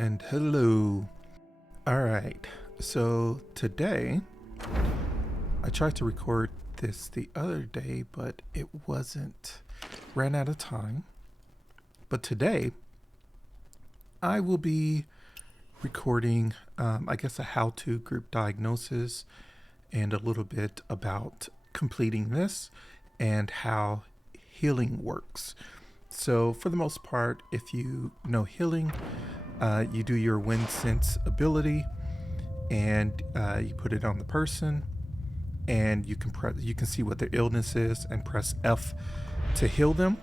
And hello. All right. So today, I tried to record this the other day, but it ran out of time. But today, I will be recording, I guess, a how to group diagnosis and a little bit about completing this and how healing works. So, for the most part, if you know healing, you do your wind sense ability and you put it on the person, and you can see what their illness is and press F to heal them.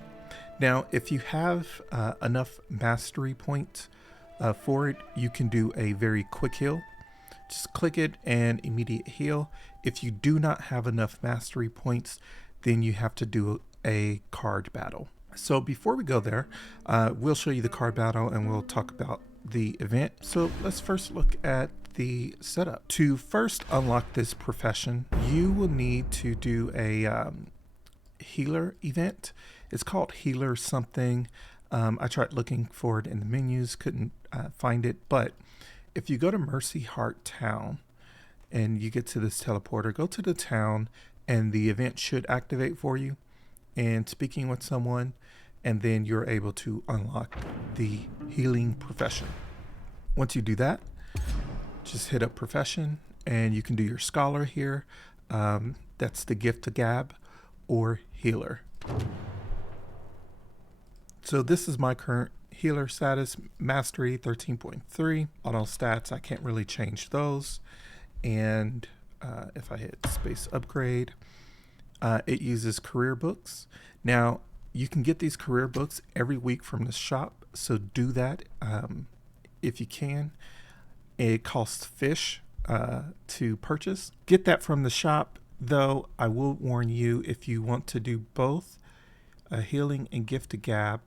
Now, if you have enough mastery points for it, you can do a very quick heal. Just click it and immediate heal. If you do not have enough mastery points, then you have to do a card battle. So before we go there, we'll show you the card battle and we'll talk about the event. So let's first look at the setup. To first unlock this profession, you will need to do a healer event. It's called healer something. I tried looking for it in the menus, couldn't find it. But if you go to Mercy Heart Town and you get to this teleporter, go to the town and the event should activate for you. And speaking with someone, and then you're able to unlock the healing profession. Once you do that, just hit up profession and you can do your scholar here. That's the gift to gab or healer. So this is my current healer status, mastery 13.3. Auto stats, I can't really change those. And if I hit space upgrade, it uses career books. Now, you can get these career books every week from the shop, so do that if you can. It costs fish to purchase. Get that from the shop, though I will warn you, if you want to do both healing and gift to gab,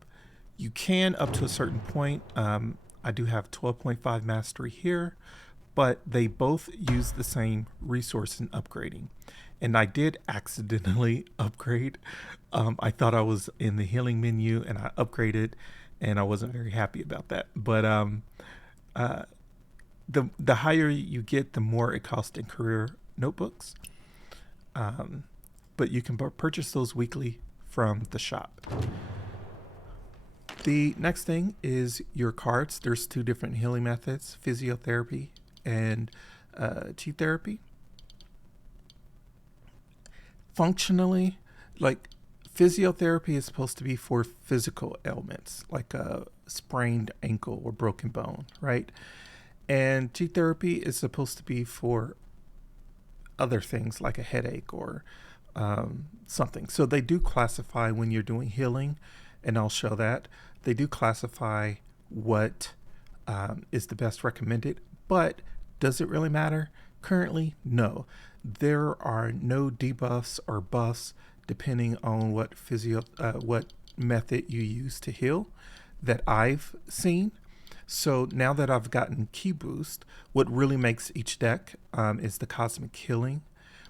you can up to a certain point. I do have 12.5 mastery here, but they both use the same resource in upgrading. And I did accidentally upgrade. I thought I was in the healing menu and I upgraded, and I wasn't very happy about that. But the higher you get, the more it costs in career notebooks. But you can purchase those weekly from the shop. The next thing is your cards. There's two different healing methods, physiotherapy and chi therapy. Functionally, like physiotherapy is supposed to be for physical ailments like a sprained ankle or broken bone, right? And chi therapy is supposed to be for other things like a headache or something. So they do classify when you're doing healing, and I'll show that. They do classify what is the best recommended, but does it really matter? Currently, no. There are no debuffs or buffs depending on what method you use to heal that I've seen. So now that I've gotten Key Boost, what really makes each deck is the Cosmic Healing,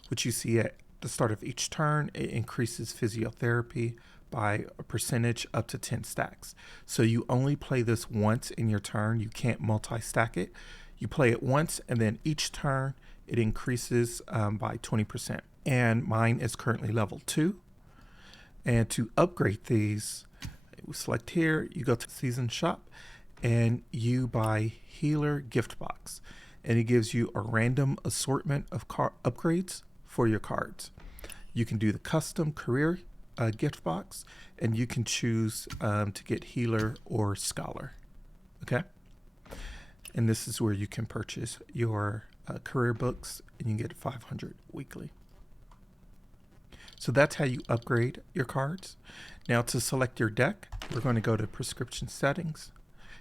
which you see at the start of each turn. It increases physiotherapy by a percentage up to 10 stacks. So you only play this once in your turn. You can't multi-stack it. You play it once, and then each turn it increases by 20%. And mine is currently level 2. And to upgrade these, we select here, you go to Season Shop, and you buy Healer Gift Box. And it gives you a random assortment of upgrades for your cards. You can do the custom career gift box, and you can choose to get Healer or Scholar. Okay? And this is where you can purchase your career books, and you get 500 weekly. So that's how you upgrade your cards. Now to select your deck, we're going to go to prescription settings,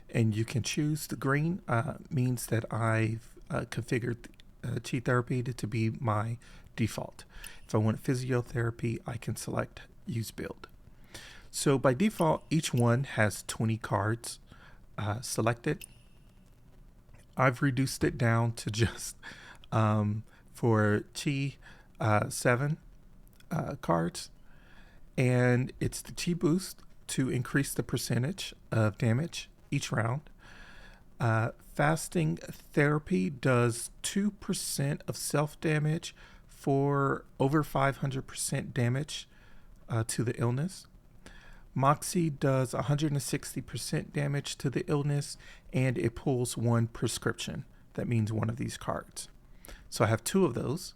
and you can choose the green. Means that I've configured chi therapy to be my default. If I want physiotherapy, I can select use build. So by default, each one has 20 cards selected. I've reduced it down to just for Chi 7 cards, and it's the Chi boost to increase the percentage of damage each round. Fasting therapy does 2% of self damage for over 500% damage to the illness. Moxie does 160% damage to the illness, and it pulls one prescription. That means one of these cards. So I have two of those.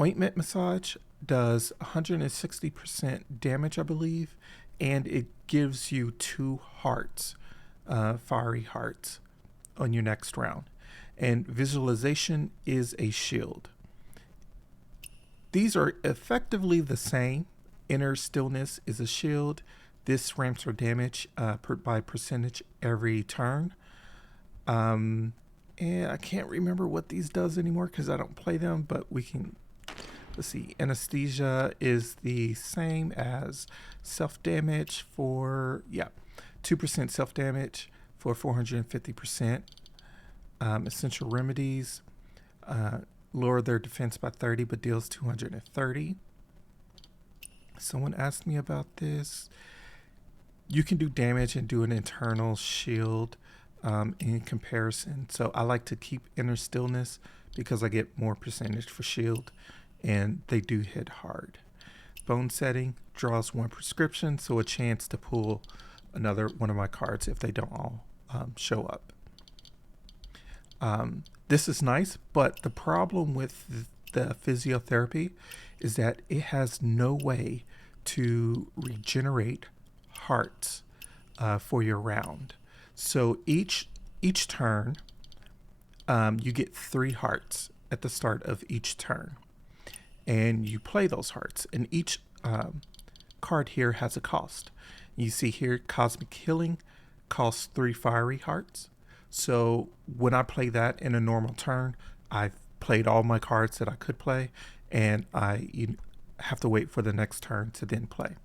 Ointment massage does 160% damage, I believe, and it gives you 2 hearts, fiery hearts, on your next round. And visualization is a shield. These are effectively the same. Inner stillness is a shield. This ramps for damage by percentage every turn. And I can't remember what these does anymore because I don't play them, but we can, let's see. Anesthesia is the same as self-damage for, 2% self-damage for 450%. Essential remedies lower their defense by 30 but deals 230. Someone asked me about this. You can do damage and do an internal shield in comparison. So I like to keep inner stillness because I get more percentage for shield, and they do hit hard. Bone setting draws 1 prescription, so a chance to pull another one of my cards if they don't all show up. This is nice, but the problem with the physiotherapy is that it has no way to regenerate hearts for your round. So each turn, you get 3 hearts at the start of each turn, and you play those hearts. And each card here has a cost. You see here, Cosmic Healing costs 3 fiery hearts. So when I play that in a normal turn, I've played all my cards that I could play, and I have to wait for the next turn to then play.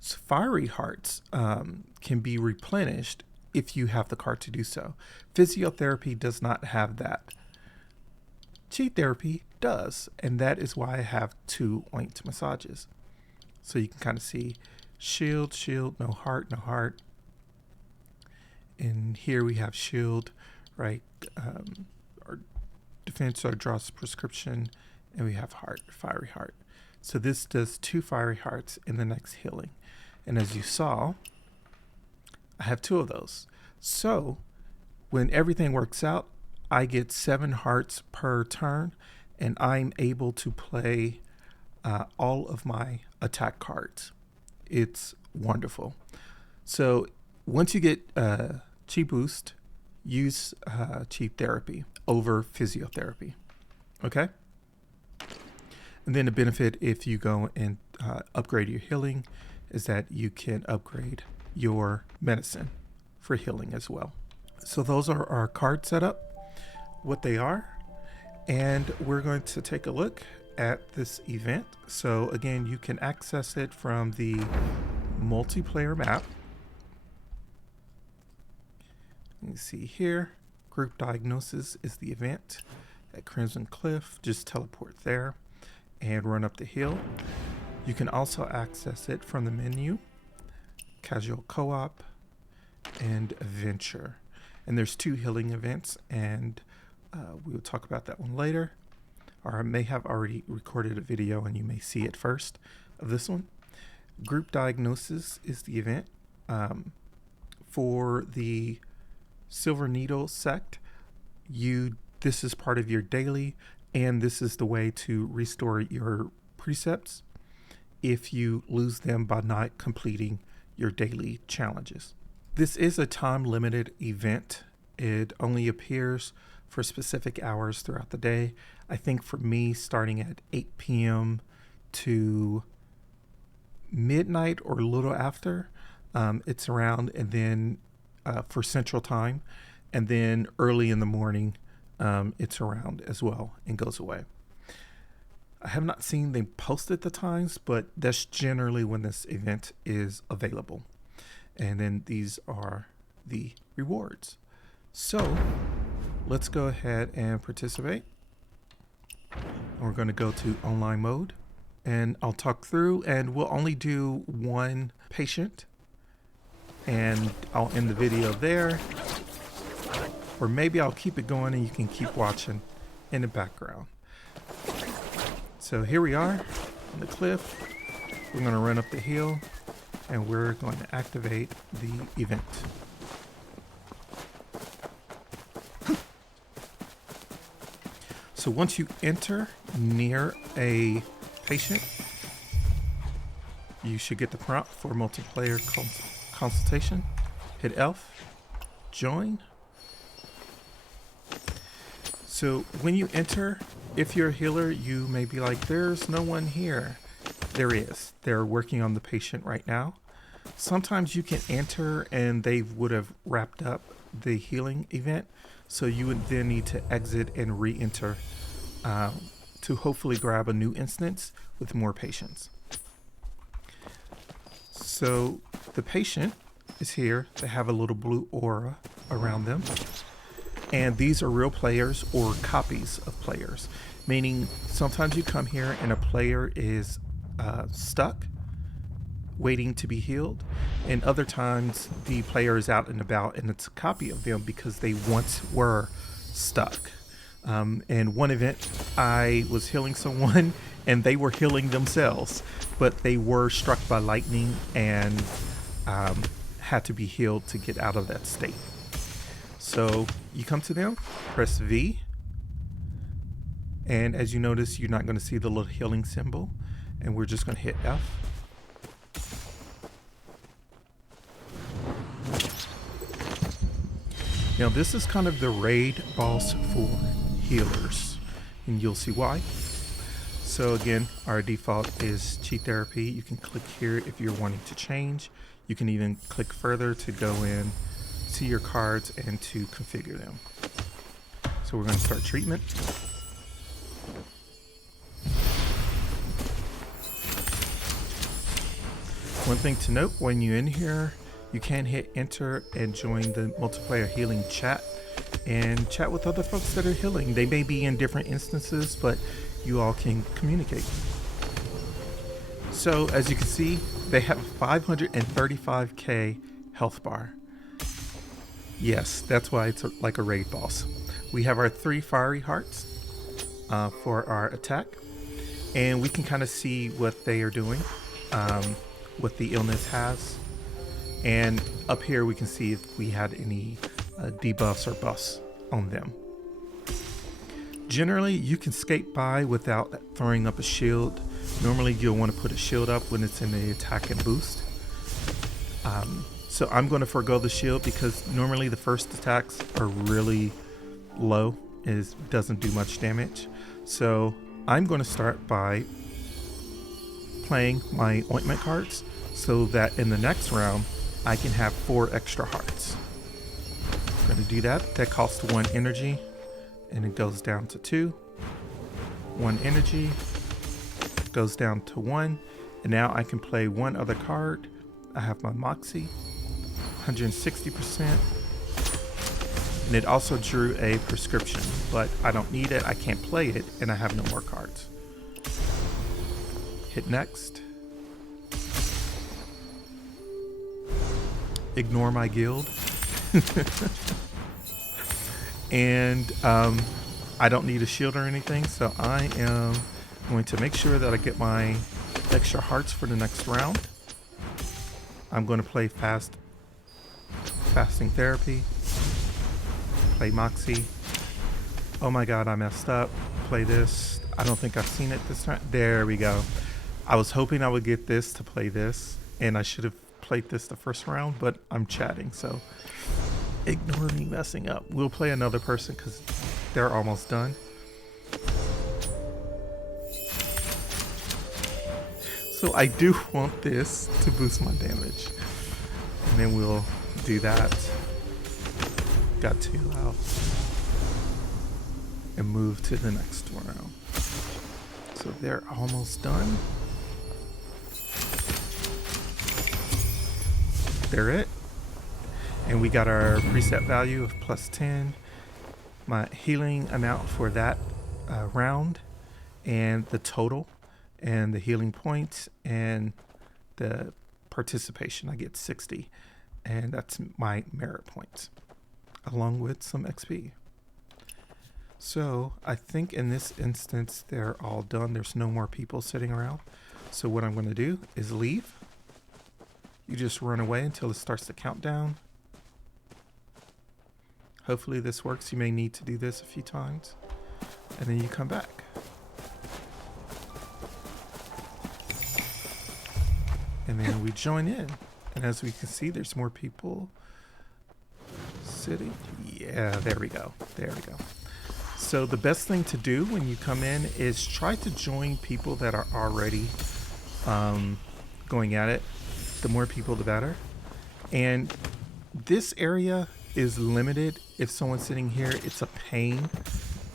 So fiery hearts can be replenished if you have the card to do so. Physiotherapy does not have that. Chi therapy does, and that is why I have 2 oint massages. So you can kind of see shield, shield, no heart, no heart. And here we have shield, right? Or defense or draws prescription, and we have heart, fiery heart. So this does 2 fiery hearts in the next healing. And as you saw, I have 2 of those. So when everything works out, I get 7 hearts per turn, and I'm able to play all of my attack cards. It's wonderful. So once you get Chi Boost, use Chi Therapy over Physiotherapy. Okay? And then the benefit if you go and upgrade your healing is that you can upgrade your medicine for healing as well. So those are our card setup, what they are. And we're going to take a look at this event. So again, you can access it from the multiplayer map. You see here, group diagnosis is the event at Crimson Cliff. Just teleport there and run up the hill. You can also access it from the menu, casual co-op, and adventure. And there's 2 healing events, and we will talk about that one later. Or I may have already recorded a video and you may see it first of this one. Group diagnosis is the event for the Silver Needle sect. This is part of your daily, and this is the way to restore your precepts if you lose them by not completing your daily challenges. This is a time-limited event. It only appears for specific hours throughout the day. I think for me, starting at 8 p.m. to midnight or a little after, it's around, and then for Central Time, and then early in the morning, it's around as well and goes away. I have not seen them posted the times, but that's generally when this event is available. And then these are the rewards. So let's go ahead and participate. We're going to go to online mode, and I'll talk through, and we'll only do 1 patient, and I'll end the video there. Or maybe I'll keep it going and you can keep watching in the background. So here we are on the cliff. We're going to run up the hill and we're going to activate the event. So once you enter near a patient, you should get the prompt for multiplayer consultation. Hit F, join. So when you enter, if you're a healer, you may be like, there's no one here. There is. They're working on the patient right now. Sometimes you can enter and they would have wrapped up the healing event. So you would then need to exit and re-enter to hopefully grab a new instance with more patients. So the patient is here. They have a little blue aura around them. And these are real players or copies of players, meaning sometimes you come here and a player is stuck, waiting to be healed, and other times the player is out and about and it's a copy of them because they once were stuck. In one event, I was healing someone and they were healing themselves, but they were struck by lightning and had to be healed to get out of that state. So you come to them, press V, and as you notice, you're not going to see the little healing symbol, and we're just going to hit F. Now this is kind of the raid boss for healers, and you'll see why. So again, our default is Chi Therapy. You can click here if you're wanting to change. You can even click further to go in, see your cards, and to configure them. So we're going to start treatment. One thing to note, when you're in here, you can hit enter and join the multiplayer healing chat and chat with other folks that are healing. They may be in different instances, but you all can communicate. So as you can see, they have 535k health bar. Yes, that's why it's like a raid boss. We have our 3 fiery hearts for our attack, and we can kind of see what they are doing, what the illness has. And up here we can see if we had any debuffs or buffs on them. Generally, you can skate by without throwing up a shield. Normally, you'll want to put a shield up when it's in the attack and boost. So I'm going to forego the shield because normally the first attacks are really low. It doesn't do much damage. So I'm going to start by playing my ointment cards so that in the next round I can have 4 extra hearts. I'm going to do that. That costs 1 energy and it goes down to 2. 1 energy goes down to 1, and now I can play 1 other card. I have my Moxie, 160%, and it also drew a prescription, but I don't need it, I can't play it, and I have no more cards. Hit next. Ignore my guild. And I don't need a shield or anything, so I am going to make sure that I get my extra hearts for the next round. I'm going to play fasting therapy, play Moxie. Oh my god, I messed up. Play this. I don't think I've seen it this time. There we go. I was hoping I would get this to play this, and I should have played this the first round, but I'm chatting, so ignore me messing up. We'll play another person because they're almost done. So I do want this to boost my damage, and then we'll do that. Got to and move to the next round. So they're almost done. They're it. And we got our preset value of +10, my healing amount for that round, and the total, and the healing points, and the participation. I get 60, and that's my merit points. along with some XP. So I think in this instance they're all done. There's no more people sitting around. So what I'm going to do is leave. You just run away until it starts to count down. Hopefully this works. You may need to do this a few times. And then you come back. And then we join in. And as we can see, there's more people sitting. Yeah, there we go. There we go. So the best thing to do when you come in is try to join people that are already going at it. The more people, the better. And this area is limited. If someone's sitting here, it's a pain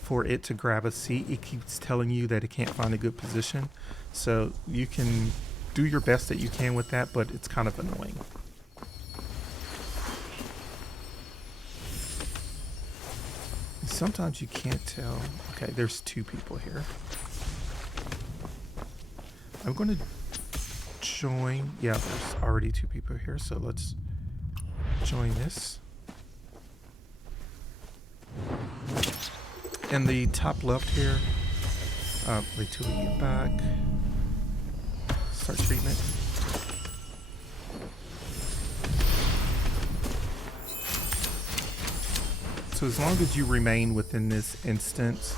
for it to grab a seat. It keeps telling you that it can't find a good position. So you can do your best that you can with that, but it's kind of annoying. Sometimes you can't tell. Okay, there's 2 people here. I'm going to join. Yeah, there's already 2 people here, so let's join this. In the top left here, wait till we get back. Start treatment. So as long as you remain within this instance,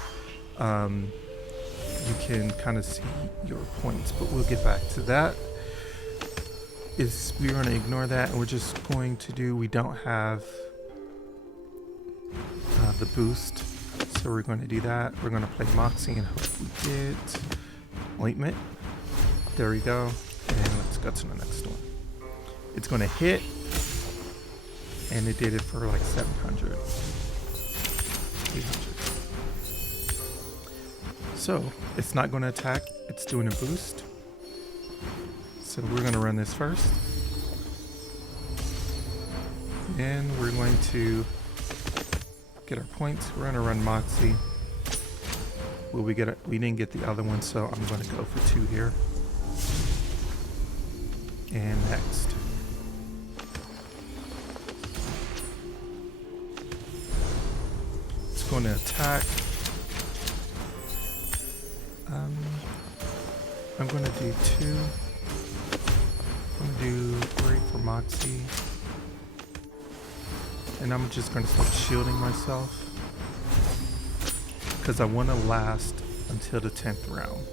you can kind of see your points, but we'll get back to that. We're going to ignore that, and we're just going to do, we don't have the boost, so we're going to do that. We're going to play Moxie and hope we get ointment. There we go. And let's go to the next one. It's going to hit, and it did it for like 700. 800. So it's not going to attack, it's doing a boost. So we're going to run this first. And we're going to get our points. We're going to run Moxie. Will we get it? We didn't get the other one, so I'm going to go for 2 here. And next. It's going to attack. I'm going to do 2. I'm going to do 3 for Moxie. And I'm just going to start shielding myself, because I want to last until the 10th round.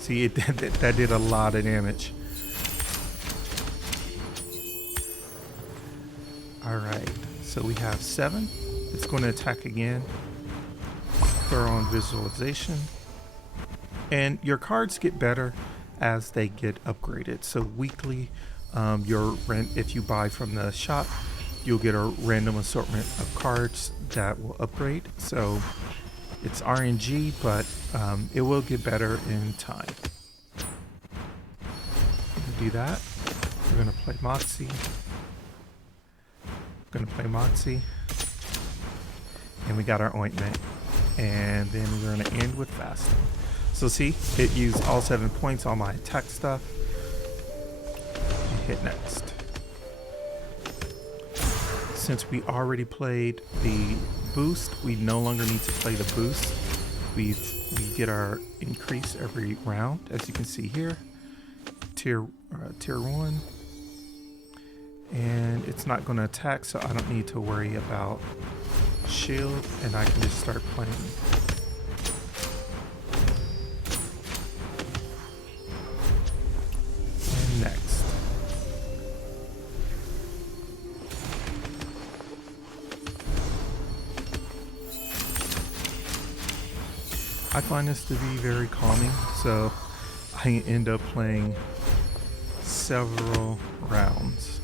See, that did a lot of damage. Alright, so we have 7. It's going to attack again. Throw on visualization. And your cards get better as they get upgraded. So weekly, if you buy from the shop, you'll get a random assortment of cards that will upgrade. So it's RNG, but it will get better in time. Do that. We're gonna play Moxie. And we got our ointment. And then we're gonna end with fasting. So see, it used all 7 points on my attack stuff. Hit next. Since we already played the boost, we no longer need to play the boost. We get our increase every round, as you can see here. Tier 1. And it's not going to attack, so I don't need to worry about shield, and I can just start playing. And next. I find this to be very calming, so I end up playing several rounds.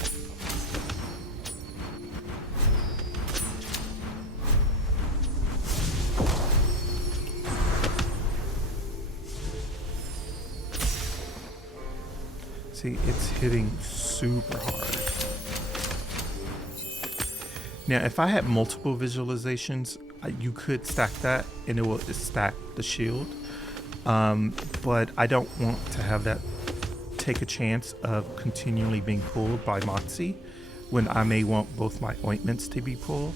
See, it's hitting super hard. Now, if I had multiple visualizations, you could stack that and it will stack the shield. But I don't want to have that take a chance of continually being pulled by Moxie, when I may want both my ointments to be pulled.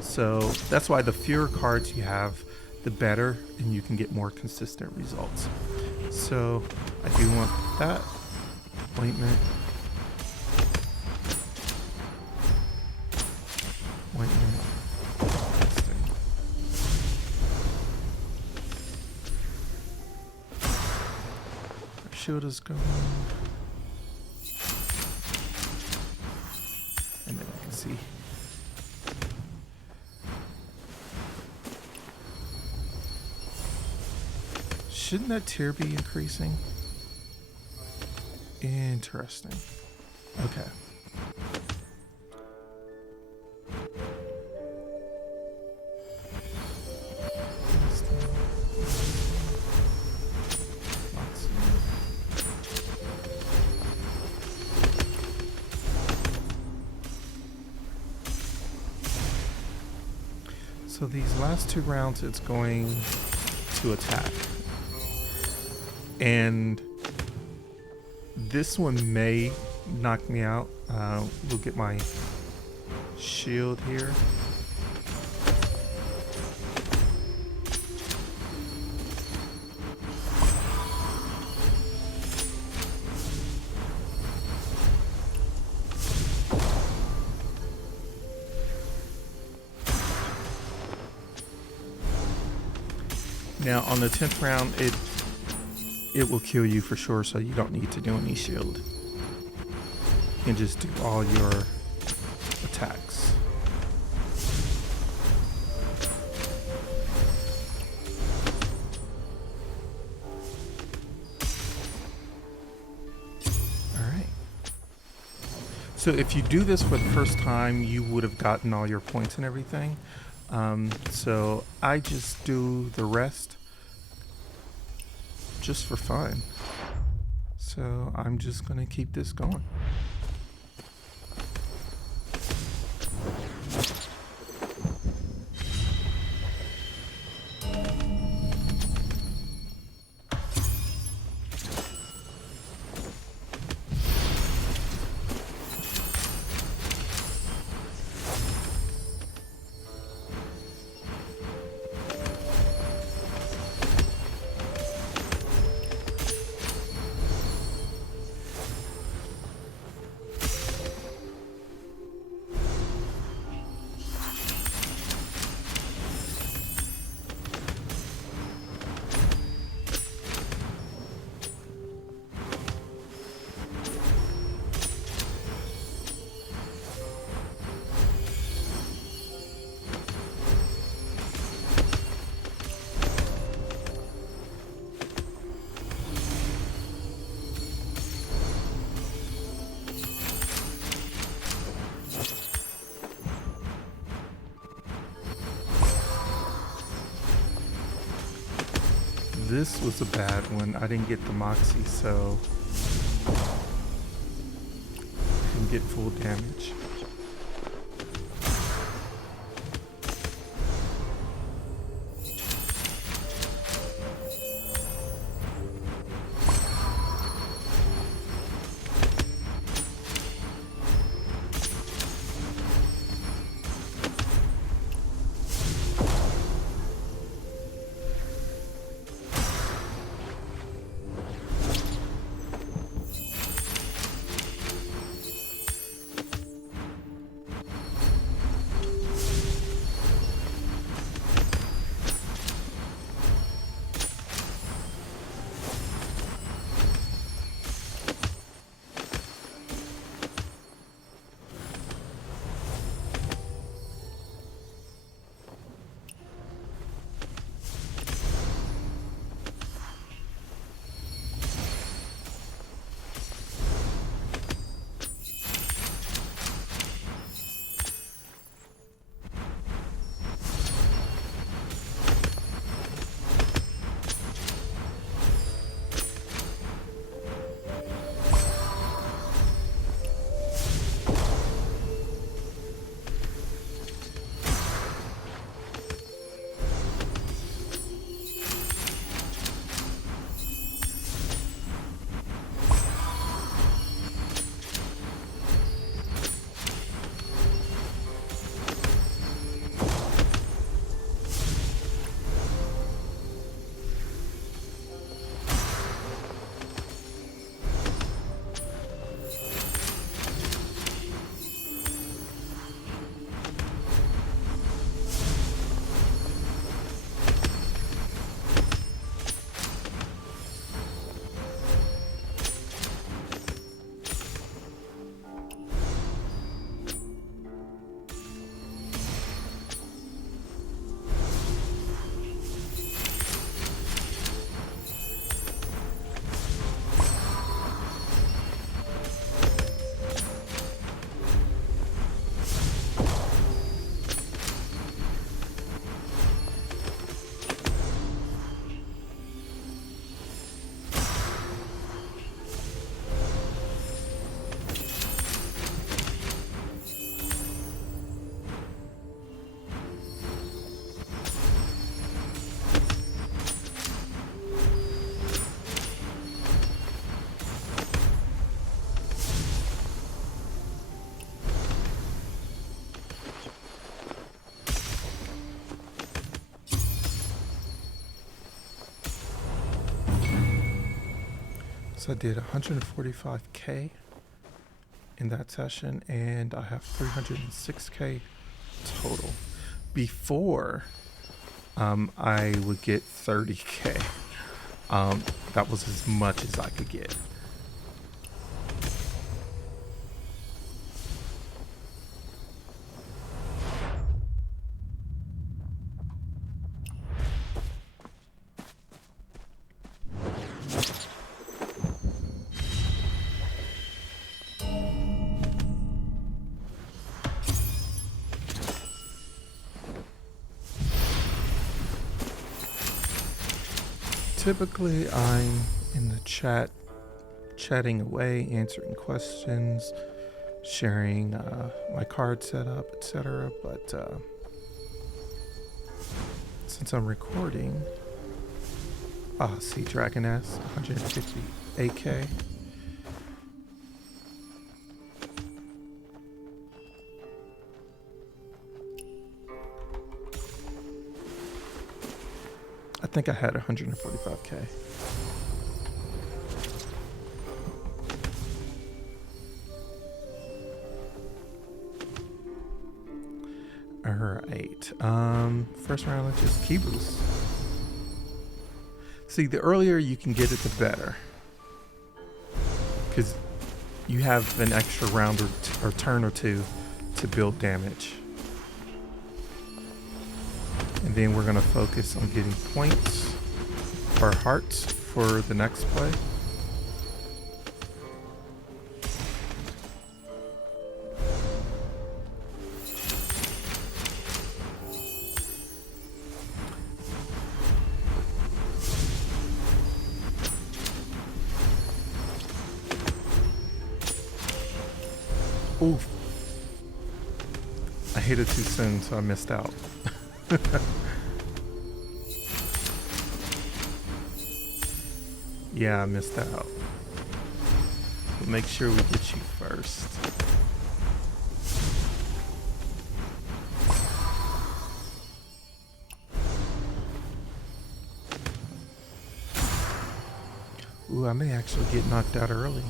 So that's why the fewer cards you have, the better, and you can get more consistent results. So I do want that ointment, testing. Our shield is going, and then I can see. Shouldn't that tier be increasing? Interesting. Okay. So these last 2 rounds, it's going to attack. And this one may knock me out. We'll get my shield here. Now on the 10th round, it will kill you for sure, so you don't need to do any shield. You can just do all your attacks. Alright. So if you do this for the first time, you would have gotten all your points and everything. So I just do the rest just for fun. So I'm just gonna keep this going. This was a bad one. I didn't get the Moxie, so I didn't get full damage. So I did 145k in that session, and I have 306k total. Before, I would get 30k. That was as much as I could get. Typically, I'm in the chat, chatting away, answering questions, sharing my card setup, etc. But since I'm recording, see Dragon S, 158k. I think I had 145k. Alright. First round, let's just key boost. See, the earlier you can get it, the better. Because you have an extra round or turn or two to build damage. And then we're going to focus on getting points or hearts for the next play. Oof. I hit it too soon, so I missed out. Yeah, I missed out. But make sure we get you first. Ooh, I may actually get knocked out early.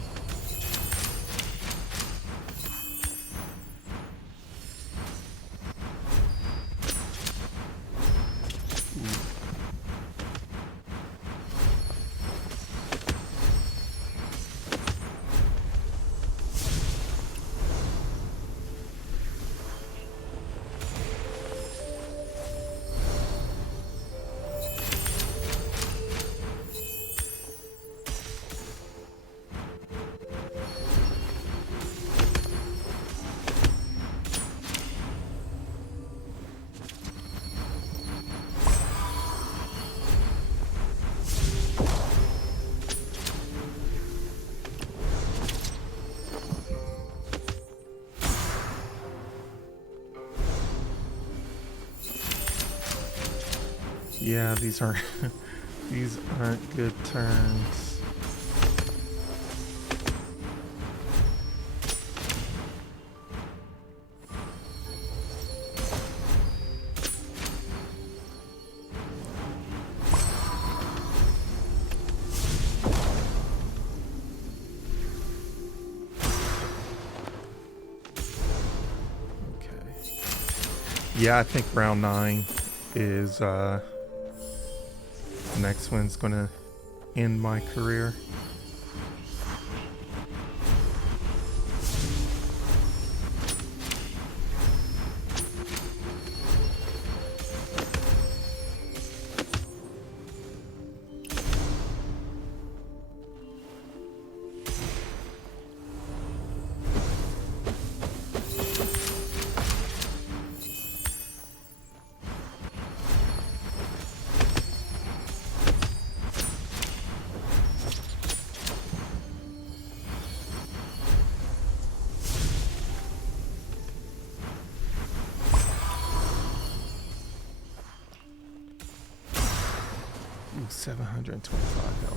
Yeah, these aren't these aren't good turns. Okay. Yeah, I think round 9 is the next one's gonna end my career. Ooh, 725 health.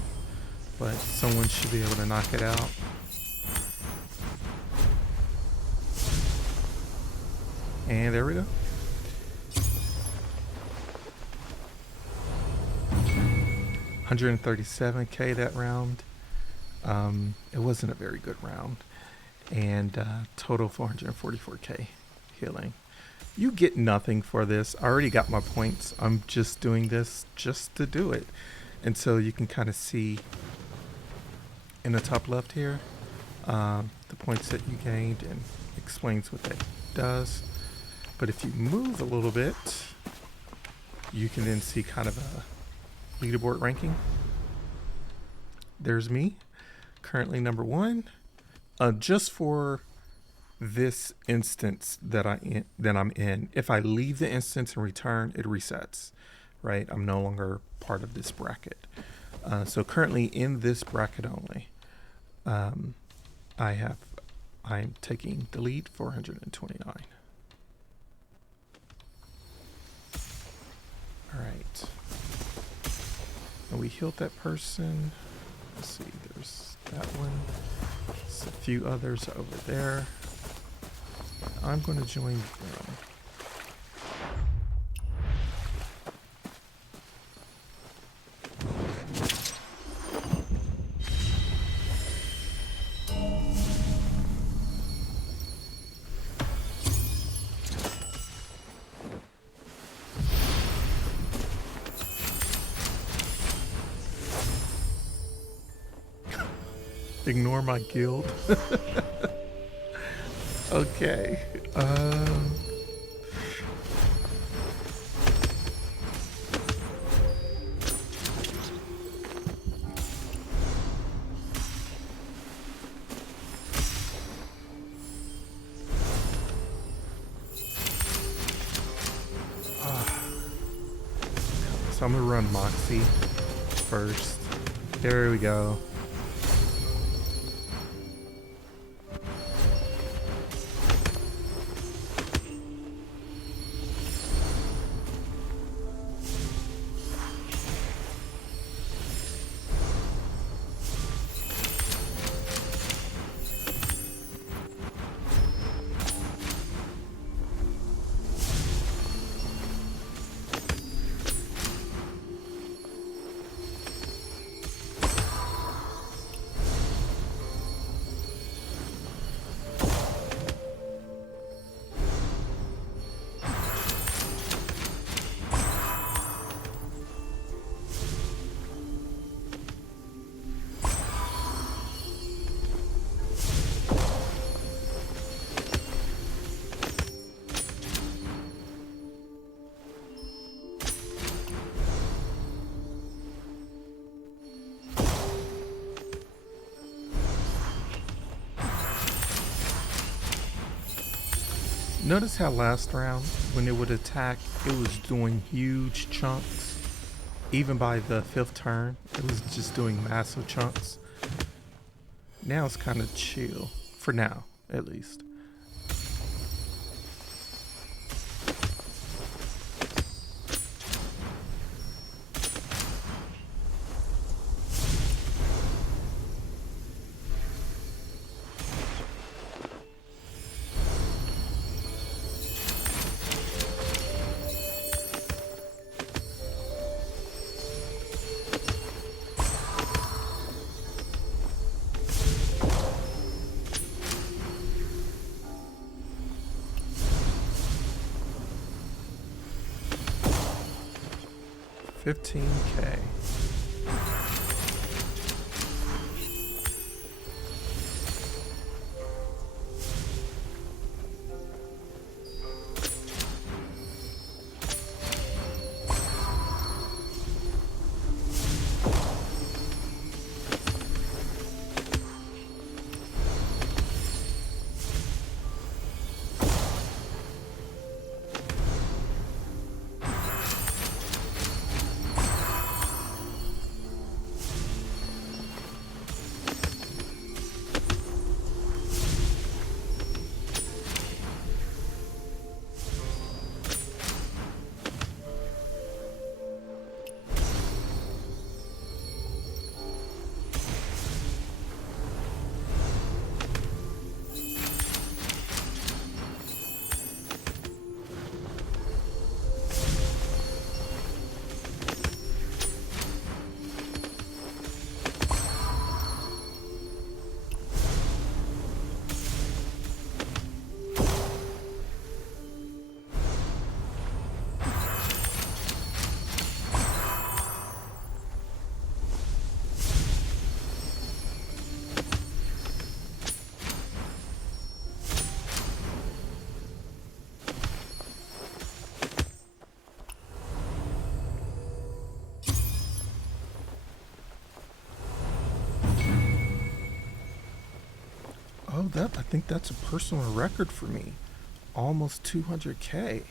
But someone should be able to knock it out. And there we go. $137K that round. It wasn't a very good round. And total 444k healing. You get nothing for this. I already got my points. I'm just doing this just to do it. And so you can kind of see in the top left here the points that you gained, and explains what that does. But if you move a little bit, you can then see kind of a leaderboard ranking. There's me, currently number 1. Just for this instance that I'm in, if I leave the instance and return, it resets, right? I'm no longer part of this bracket. So currently in this bracket only, I'm taking the lead, 429. All right. And we healed that person. Let's see, there's that one. There's a few others over there. I'm going to join them. Ignore my guild. Okay. So I'm gonna run Moxie first. There we go. Notice how last round, when it would attack, it was doing huge chunks. Even by the 5th turn, it was just doing massive chunks. Now it's kind of chill, for now, at least. $15K. I think that's a personal record for me. Almost 200K.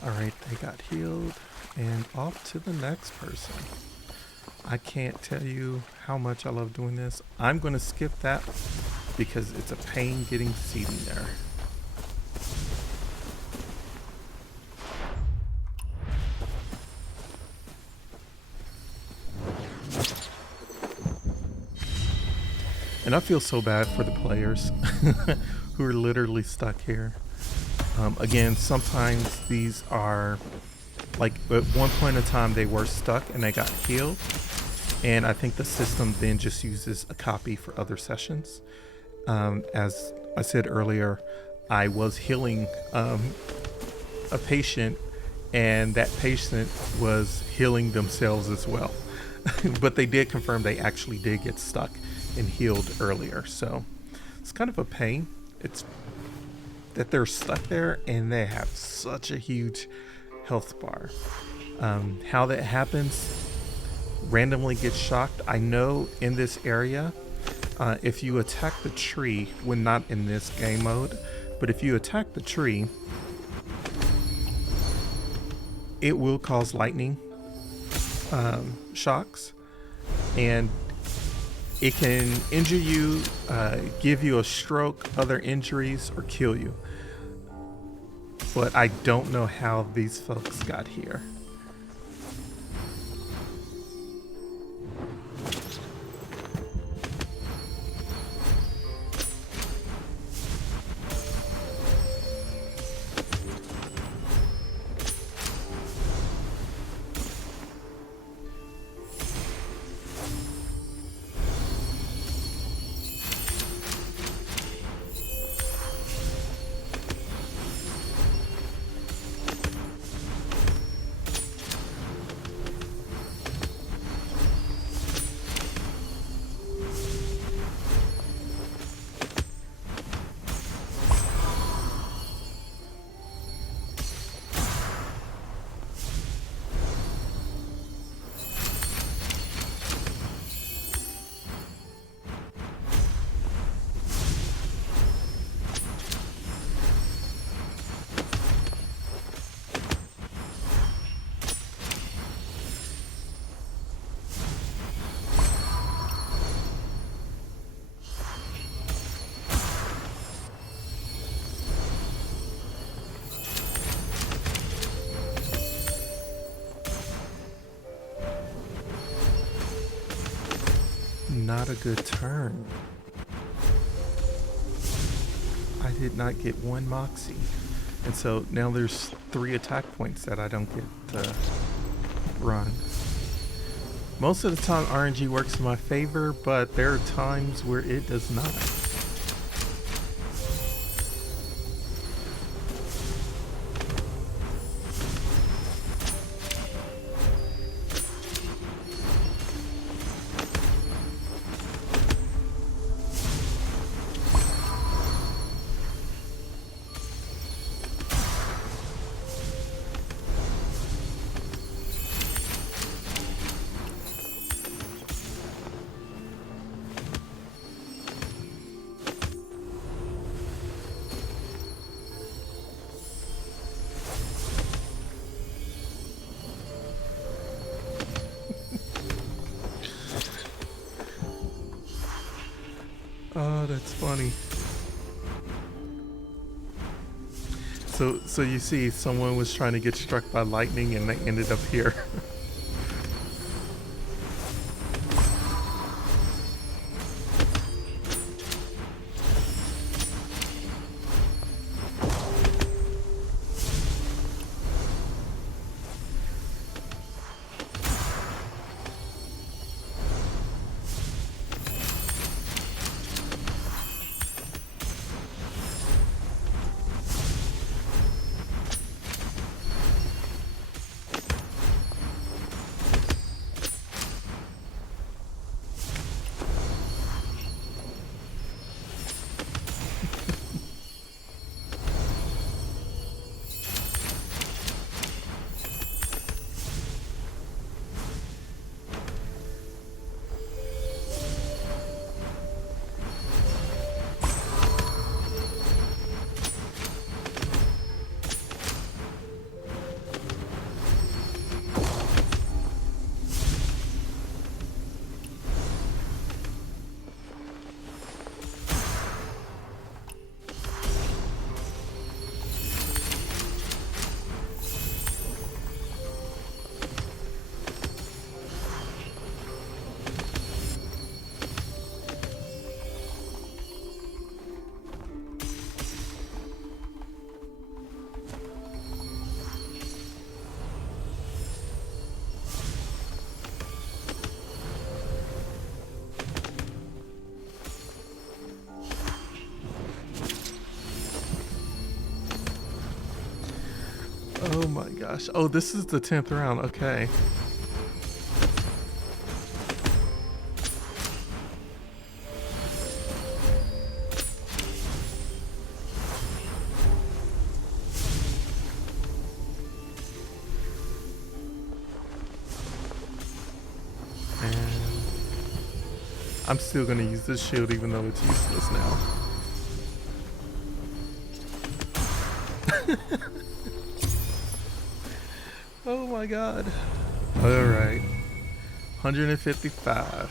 Alright, they got healed, and off to the next person. I can't tell you how much I love doing this. I'm going to skip that because it's a pain getting seating there. And I feel so bad for the players who are literally stuck here. Again, sometimes these are, like, at one point in time they were stuck and they got healed. And I think the system then just uses a copy for other sessions. As I said earlier, I was healing a patient, and that patient was healing themselves as well. But they did confirm they actually did get stuck and healed earlier. So it's kind of a pain. It's that they're stuck there and they have such a huge health bar. How that happens, randomly get shocked. I know in this area, if you attack the tree, when not in this game mode, but if you attack the tree, it will cause lightning shocks, and it can injure you, give you a stroke, other injuries, or kill you. But I don't know how these folks got here. Not a good turn. I did not get one Moxie. And so now there's 3 attack points that I don't get to run. Most of the time RNG works in my favor, but there are times where it does not. Oh, that's funny. So you see, someone was trying to get struck by lightning and they ended up here. Oh my gosh. Oh, this is the 10th round. Okay. And I'm still gonna use this shield even though it's useless now. Oh my god. Alright. 155.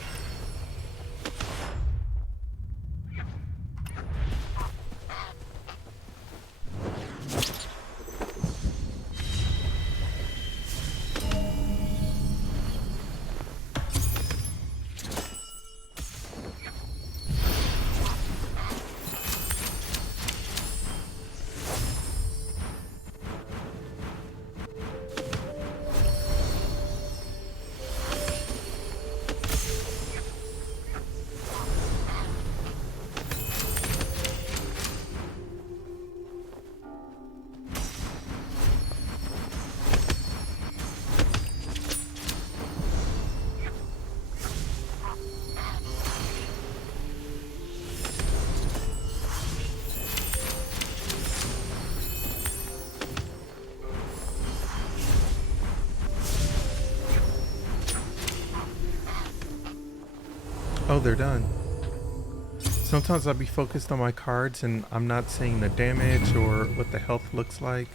Oh, they're done. Sometimes I'll be focused on my cards and I'm not seeing the damage or what the health looks like.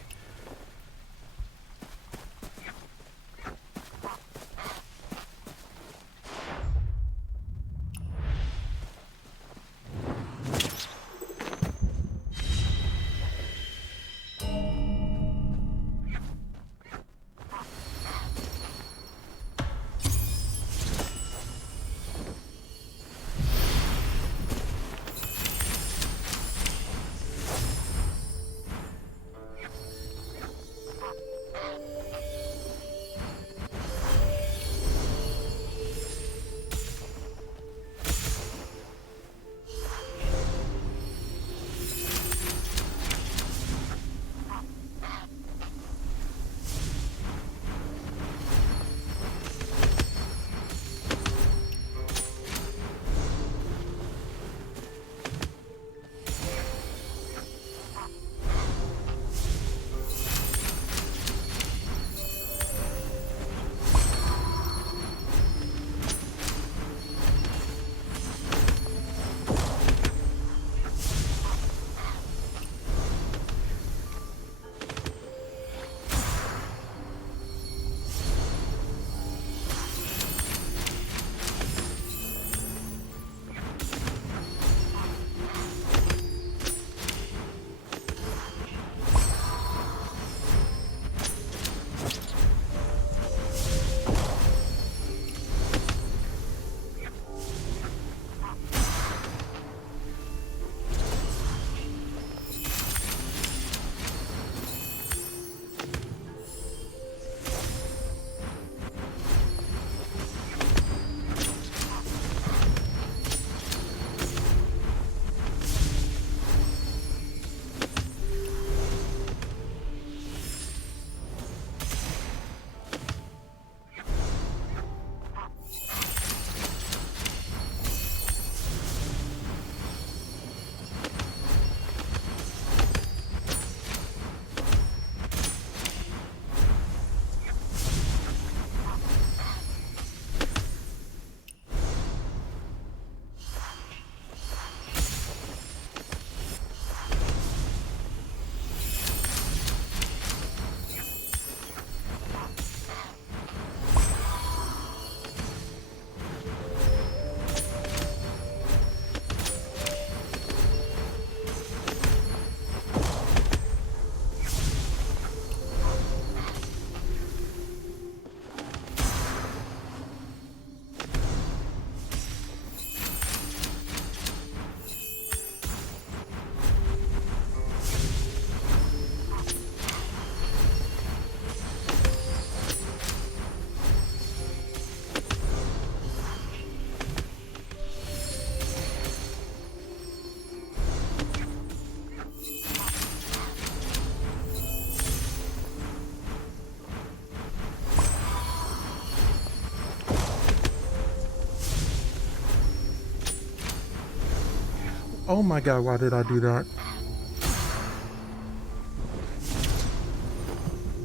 Oh my god, why did I do that?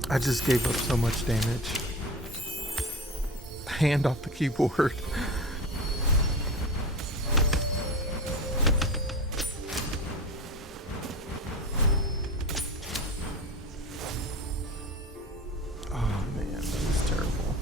I just gave up so much damage. Hand off the keyboard. Oh man, that was terrible.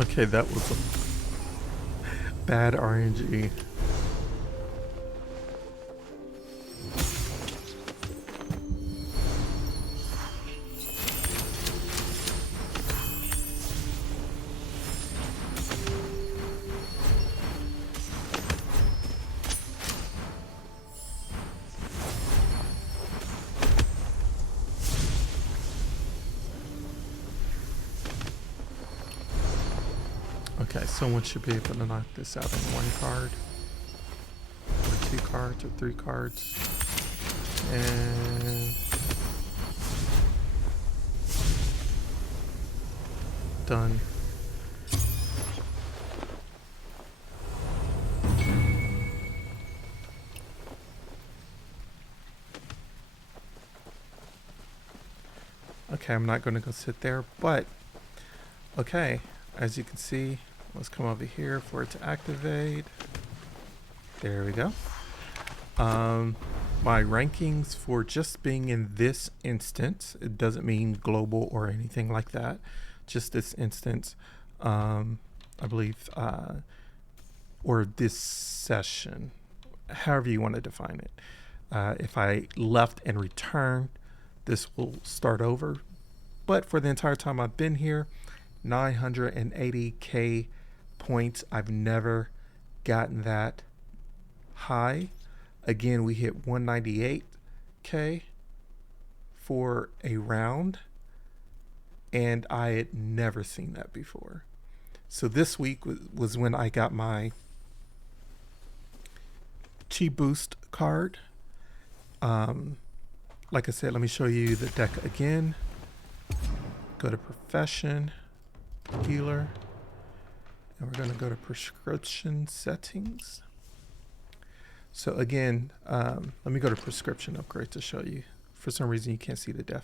Okay, that was a bad RNG. Okay, someone should be able to knock this out in one card, or two cards, or three cards. And done. Okay, I'm not going to go sit there, but okay, as you can see, let's come over here for it to activate. There we go. My rankings for just being in this instance, it doesn't mean global or anything like that, just this instance, I believe, or this session, however you want to define it. If I left and returned, this will start over. But for the entire time I've been here, 980k points. I've never gotten that high. Again, we hit 198k for a round, and I had never seen that before. So this week was when I got my Chi Boost card. Like I said, let me show you the deck again. Go to Profession, Healer, and we're going to go to Prescription Settings. So again, let me go to Prescription Upgrade to show you. For some reason, you can't see the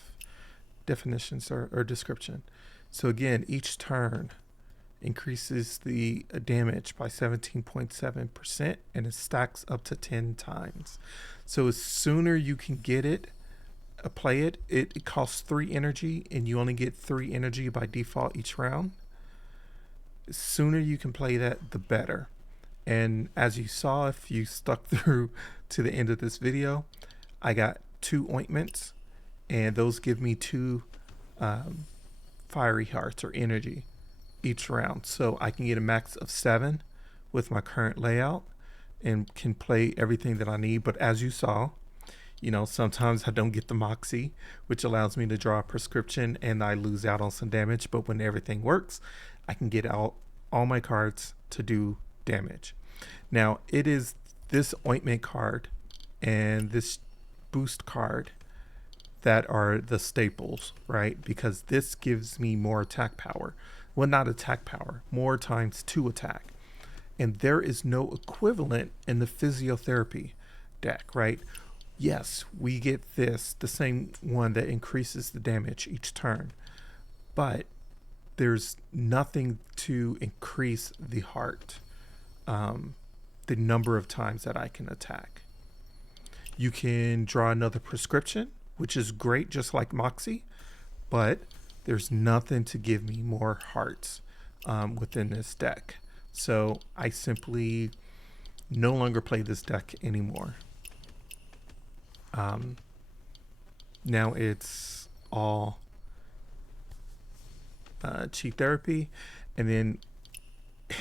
definitions or description. So again, each turn increases the damage by 17.7%, and it stacks up to 10 times. So as sooner you can get it, play it, it costs 3 energy, and you only get 3 energy by default each round. The sooner you can play that, the better. And as you saw, if you stuck through to the end of this video, I got 2 ointments, and those give me 2 fiery hearts or energy each round. So I can get a max of 7 with my current layout and can play everything that I need. But as you saw, You know, sometimes I don't get the Moxie, which allows me to draw a prescription and I lose out on some damage. But when everything works, I can get out all my cards to do damage. Now, it is this ointment card and this boost card that are the staples, right? Because this gives me more attack power. Well, not attack power, more times 2 attack. And there is no equivalent in the physiotherapy deck, right? Yes, we get this, the same one that increases the damage each turn, but there's nothing to increase the heart, the number of times that I can attack. You can draw another prescription, which is great, just like Moxie, but there's nothing to give me more hearts within this deck. So I simply no longer play this deck anymore. Now it's all Chi Therapy, and then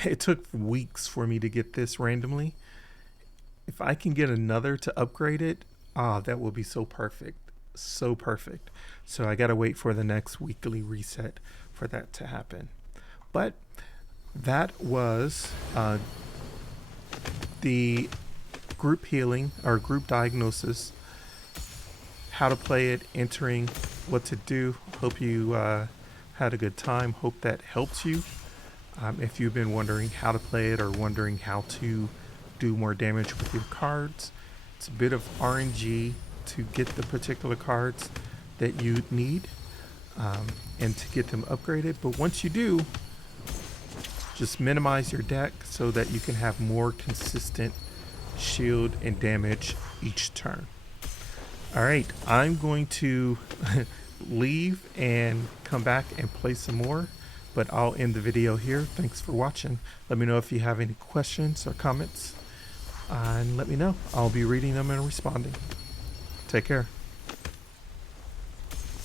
it took weeks for me to get this randomly. If I can get another to upgrade it, that will be so perfect. So perfect. So I gotta wait for the next weekly reset for that to happen. But that was the group healing or group diagnosis, how to play it, entering what to do. Hope you had a good time. Hope that helps you. If you've been wondering how to play it or wondering how to do more damage with your cards, it's a bit of RNG to get the particular cards that you need and to get them upgraded. But once you do, just minimize your deck so that you can have more consistent shield and damage each turn. All right, I'm going to leave and come back and play some more, but I'll end the video here. Thanks for watching. Let me know if you have any questions or comments, and let me know. I'll be reading them and responding. Take care.